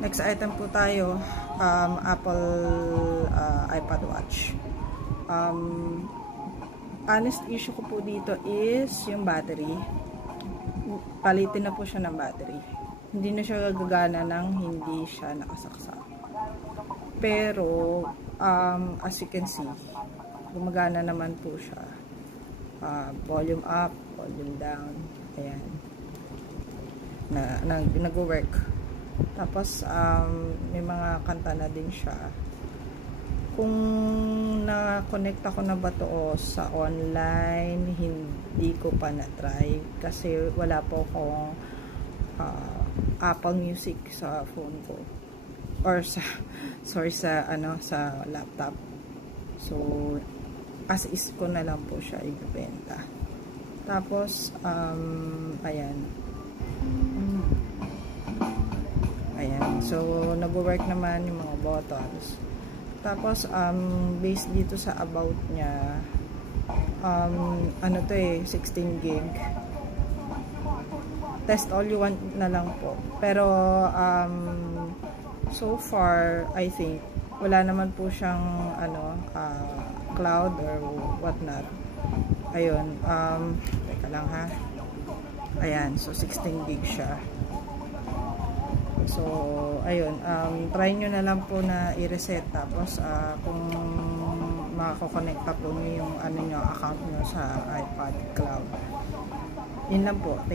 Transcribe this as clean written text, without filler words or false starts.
Next item po tayo, Apple iPad Watch. Honest issue ko po dito is yung battery. Palitin na po siya ng battery. Hindi na siya gagana nang hindi siya nakasaksak. Pero, as you can see, gumagana naman po siya. Volume up, volume down. Ayan. Nag-work. Tapos, may mga kanta na din siya. Kung na-connect ako na ba to sa online, hindi ko pa na-try. Kasi wala po akong Apple Music sa phone ko. Or sa, sorry, sa laptop. So, as is ko na lang po siya ibibenta. Tapos, ayan. Ayan. So, nag-work naman yung mga buttons. Tapos, based dito sa about niya, ano to 16 gig. Test all you want na lang po. Pero, so far, I think, wala naman po siyang, cloud or whatnot. Ayun. Teka lang ha. Ayan. So, 16 gig siya. So, ayun, try nyo na lang po na i-reset. Tapos, kung makakonect pa po nyo yung account nyo sa iPad Cloud. Yun lang po. Thank you.